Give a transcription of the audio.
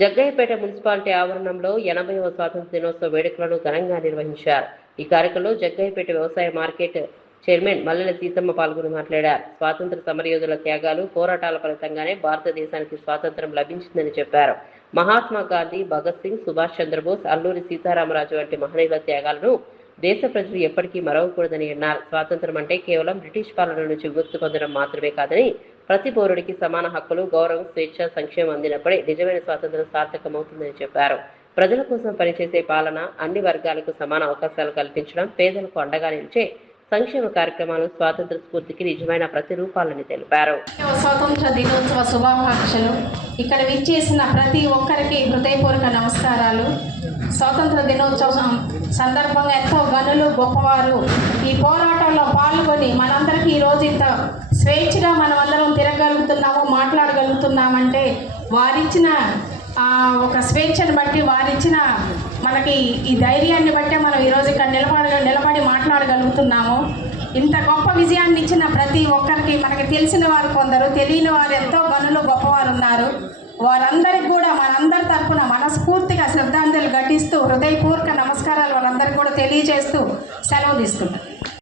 Jaggayyapeta municipality ఆవరణంలో 80వ స్వాతంత్ర దినోత్సవ వేడుకలను ఘనంగా నిర్వహించారు. ఈ కార్యక్రమంలో జగ్గయ్యపేట వ్యవసాయ మార్కెట్ చైర్మన్ మల్లెల సీతమ్మ పాల్గొని మాట్లాడారు. స్వాతంత్ర సమరయోధుల త్యాగాలు, పోరాటాల ఫలితంగానే భారతదేశానికి స్వాతంత్రం లభించిందని చెప్పారు. మహాత్మా గాంధీ, భగత్ సింగ్, సుభాష్ చంద్రబోస్, అల్లూరి సీతారామరాజు వంటి మహనీయుల త్యాగాలను దేశ ప్రజలు ఎప్పటికీ మరవకూడదని అన్నారు. స్వాతంత్రం అంటే కేవలం బ్రిటిష్ పాలన నుంచి విముక్తి పొందడం మాత్రమే కాదని ప్రతి పౌరుడికి సమాన హక్కులు, గౌరవం, స్వేచ్ఛ, సంక్షేమం అందినప్పుడే నిజమైన స్వాతంత్రం సార్థకమవుతుందని చెప్పారు. ప్రజల కోసం పనిచేసే పాలన, అన్ని వర్గాలకు సమాన అవకాశాలు కల్పించడం, పేదలకు అండగా నిలిచే సంక్షేమ కార్యక్రమాలు స్వాతంత్ర స్ఫూర్తికి నిజమైన ప్రతిరూపాలని తెలిపారు. స్వాతంత్ర దినోత్సవ శుభాకాంక్షలు. ఇక్కడ విచ్చేసిన ప్రతి ఒక్కరికి హృదయపూర్వక నమస్కారాలు. స్వాతంత్ర దినోత్సవం సందర్భంగా ఎంతో గనులు, గొప్పవారు ఈ పోరాటంలో పాల్గొని మనందరికీ ఈరోజు ఇంత స్వేచ్ఛగా మనమందరం తిరగలుగుతున్నాము, మాట్లాడగలుగుతున్నామంటే వారిచ్చిన ఒక స్వేచ్ఛను బట్టి, వారిచ్చిన మనకి ఈ ధైర్యాన్ని బట్టే మనం ఈరోజు ఇక్కడ నిలబడి మాట్లాడగలుగుతున్నాము. ఇంత గొప్ప విజయాన్ని ఇచ్చిన ప్రతి ఒక్కరికి, మనకి తెలిసిన వారు కొందరు, తెలియని వారు ఎంతో గనులు, గొప్పవారు ఉన్నారు. వారందరికీ కూడా మనందరి తరఫున మనస్ఫూర్తిగా శ్రద్ధాంజలి ఘటిస్తూ హృదయపూర్వక నమస్కారాలు వారందరికీ కూడా తెలియజేస్తూ సెలవు తీసుకుంటాం.